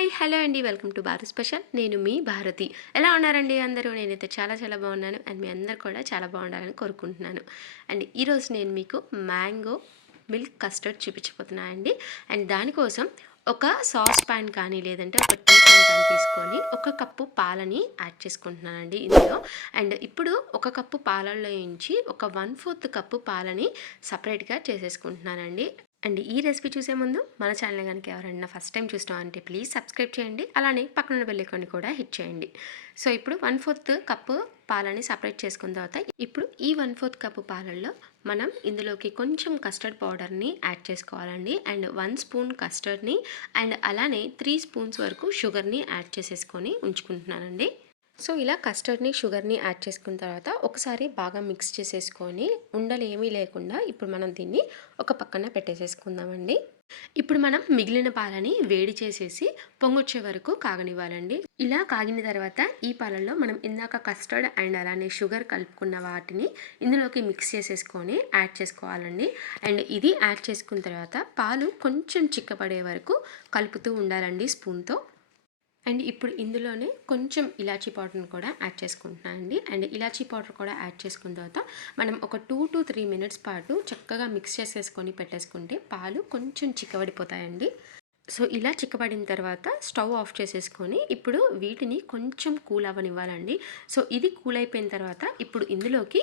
Hi hello అండి, welcome to Bharat special. నేను మీ భారతి. ఎలా ఉన్నారండి అందరూ? నేనైతే చాలా చాలా బాగున్నాను అండ్ మీ అందరు కూడా చాలా బాగుండాలని కోరుకుంటున్నాను. అండ్ ఈరోజు నేను మీకు మ్యాంగో మిల్క్ కస్టర్డ్ చూపించబోతున్నాను అండి. అండ్ దానికోసం ఒక సాస్ పాన్ కానీ లేదంటే ఒక టీ పాన్ కానీ తీసుకొని ఒక కప్పు పాలని యాడ్ చేసుకుంటున్నానండి ఇందులో. అండ్ ఇప్పుడు ఒక కప్పు పాలల్లో నుంచి ఒక 1/4 కప్పు పాలని సపరేట్గా చేసేసుకుంటున్నానండి. అండ్ ఈ రెసిపీ చూసే ముందు మన ఛానల్ కనుక ఎవరైనా ఫస్ట్ టైం చూసినామంటే ప్లీజ్ సబ్స్క్రైబ్ చేయండి. అలానే పక్కన బెల్ ఐకాన్ కూడా హిట్ చేయండి. సో ఇప్పుడు 1/4 కప్పు పాలని సపరేట్ చేసుకున్న తర్వాత ఇప్పుడు ఈ 1/4 కప్పు పాలల్లో మనం ఇందులోకి కొంచెం కస్టర్డ్ పౌడర్ని యాడ్ చేసుకోవాలండి. అండ్ 1 స్పూన్ కస్టర్డ్ని అండ్ అలానే 3 స్పూన్స్ వరకు షుగర్ని యాడ్ చేసేసుకొని ఉంచుకుంటున్నానండి. సో ఇలా కస్టర్డ్ని షుగర్ని యాడ్ చేసుకున్న తర్వాత ఒకసారి బాగా మిక్స్ చేసేసుకొని ఉండలు ఏమీ లేకుండా ఇప్పుడు మనం దీన్ని ఒక పక్కన పెట్టేసేసుకుందామండి. ఇప్పుడు మనం మిగిలిన పాలని వేడి చేసేసి పొంగొచ్చే వరకు కాగనివ్వాలండి. ఇలా కాగిన తర్వాత ఈ పాలల్లో మనం ఇందాక కస్టర్డ్ అండ్ అలానే షుగర్ కలుపుకున్న వాటిని ఇందులోకి మిక్స్ చేసేసుకొని యాడ్ చేసుకోవాలండి. అండ్ ఇది యాడ్ చేసుకున్న తర్వాత పాలు కొంచెం చిక్కపడే వరకు కలుపుతూ ఉండాలండి స్పూన్తో. అండ్ ఇప్పుడు ఇందులోనే కొంచెం ఇలాచీ పౌడర్ని కూడా యాడ్ చేసుకుంటున్నాను అండి. అండ్ ఇలాచీ పౌడర్ కూడా యాడ్ చేసుకున్న తర్వాత మనం ఒక 2 to 3 మినిట్స్ పాటు చక్కగా మిక్స్ చేసేసుకొని పెట్టేసుకుంటే పాలు కొంచెం చిక్కబడిపోతాయండి. సో ఇలా చిక్కబడిన తర్వాత స్టవ్ ఆఫ్ చేసేసుకొని ఇప్పుడు వీటిని కొంచెం కూల్ అవ్వనివ్వాలండి. సో ఇది కూల్ అయిపోయిన తర్వాత ఇప్పుడు ఇందులోకి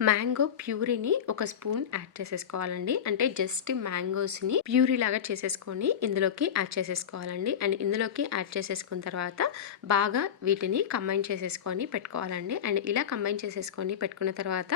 మ్యాంగో ప్యూరీని ఒక స్పూన్ యాడ్ చేసేసుకోవాలండి. అంటే జస్ట్ మ్యాంగోస్ని ప్యూరీ లాగా చేసేసుకొని ఇందులోకి యాడ్ చేసేసుకోవాలండి. అండ్ ఇందులోకి యాడ్ చేసేసుకున్న తర్వాత బాగా వీటిని కంబైన్ చేసేసుకొని పెట్టుకోవాలండి. అండ్ ఇలా కంబైన్ చేసేసుకొని పెట్టుకున్న తర్వాత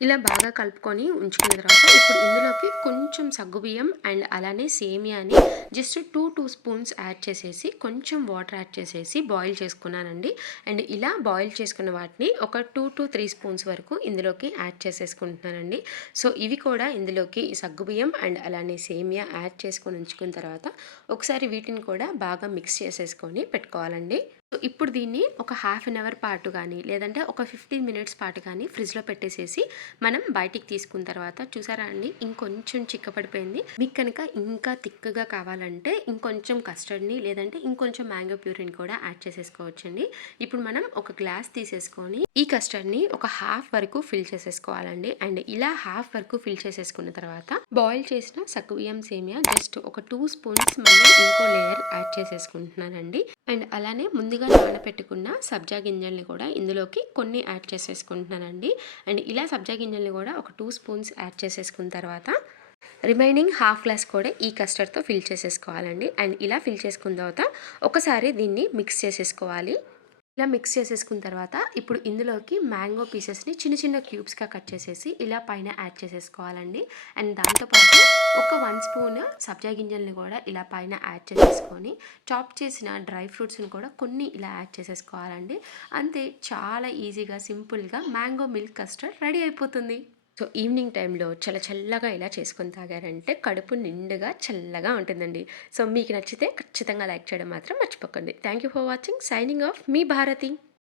ఇలా బాగా కలుపుకొని ఉంచుకున్న తర్వాత ఇప్పుడు ఇందులోకి కొంచెం సగ్గుబియ్యం అండ్ అలానే సేమియాని జస్ట్ 2 స్పూన్స్ యాడ్ చేసేసి కొంచెం వాటర్ యాడ్ చేసేసి బాయిల్ చేసుకున్నానండి. అండ్ ఇలా బాయిల్ చేసుకున్న వాటిని ఒక 2 to 3 స్పూన్స్ వరకు ఇందులోకి యాడ్ చేసేసుకుంటున్నానండి. సో ఇవి కూడా ఇందులోకి సగ్గుబియ్యం అండ్ అలానే సేమియా యాడ్ చేసుకొని ఉంచుకున్న తర్వాత ఒకసారి వీటిని కూడా బాగా మిక్స్ చేసేసుకొని పెట్టుకోవాలండి. ఇప్పుడు దీన్ని ఒక 1/2 అవర్ పాటు కానీ లేదంటే ఒక 15 మినిట్స్ పాటు కానీ ఫ్రిడ్జ్లో పెట్టేసేసి మనం బయటికి తీసుకున్న తర్వాత చూసారా అండి, ఇంకొంచెం చిక్కపడిపోయింది. మీకు కనుక ఇంకా థిక్గా కావాలంటే ఇంకొంచెం కస్టర్డ్ని లేదంటే ఇంకొంచెం మ్యాంగో ప్యూరీని కూడా యాడ్ చేసేసుకోవచ్చండి. ఇప్పుడు మనం ఒక గ్లాస్ తీసేసుకొని ఈ కస్టర్డ్ని ఒక 1/2 వరకు ఫిల్ చేసేసుకోవాలండి. అండ్ ఇలా 1/2 వరకు ఫిల్ చేసేసుకున్న తర్వాత బాయిల్ చేసిన సగ్గుబియ్యం సేమియా జస్ట్ ఒక 2 స్పూన్స్ మళ్ళీ ఇంకో లేయర్ యాడ్ చేసేసుకుంటున్నానండి. అండ్ అలానే ముందుగా నానబెట్టుకున్న సబ్జా గింజల్ని కూడా ఇందులోకి కొన్ని యాడ్ చేసేసుకుంటున్నానండి. అండ్ ఇలా సబ్జా గింజల్ని కూడా ఒక 2 స్పూన్స్ యాడ్ చేసేసుకున్న తర్వాత రిమైనింగ్ 1/2 గ్లాస్ కూడా ఈ కస్టర్డ్తో ఫిల్ చేసేసుకోవాలండి. అండ్ ఇలా ఫిల్ చేసుకున్న తర్వాత ఒకసారి దీన్ని మిక్స్ చేసేసుకోవాలి. ఇలా మిక్స్ చేసేసుకున్న తర్వాత ఇప్పుడు ఇందులోకి మ్యాంగో పీసెస్ని చిన్న చిన్న క్యూబ్స్గా కట్ చేసేసి ఇలా పైన యాడ్ చేసేసుకోవాలండి. అండ్ దాంతోపాటు ఒక 1 స్పూన్ సబ్జా గింజల్ని కూడా ఇలా పైన యాడ్ చేసేసుకొని చాప్ చేసిన డ్రై ఫ్రూట్స్ని కూడా కొన్ని ఇలా యాడ్ చేసేసుకోవాలండి. అంతే, చాలా ఈజీగా సింపుల్గా మ్యాంగో మిల్క్ కస్టర్డ్ రెడీ అయిపోతుంది. సో ఈవినింగ్ టైంలో చల్లగా ఇలా చేసుకొని తాగారంటే కడుపు నిండుగా చల్లగా ఉంటుందండి. సో మీకు నచ్చితే ఖచ్చితంగా లైక్ చేయడం మాత్రం మర్చిపోకండి. Thank you for watching. Signing off మీ భారతి.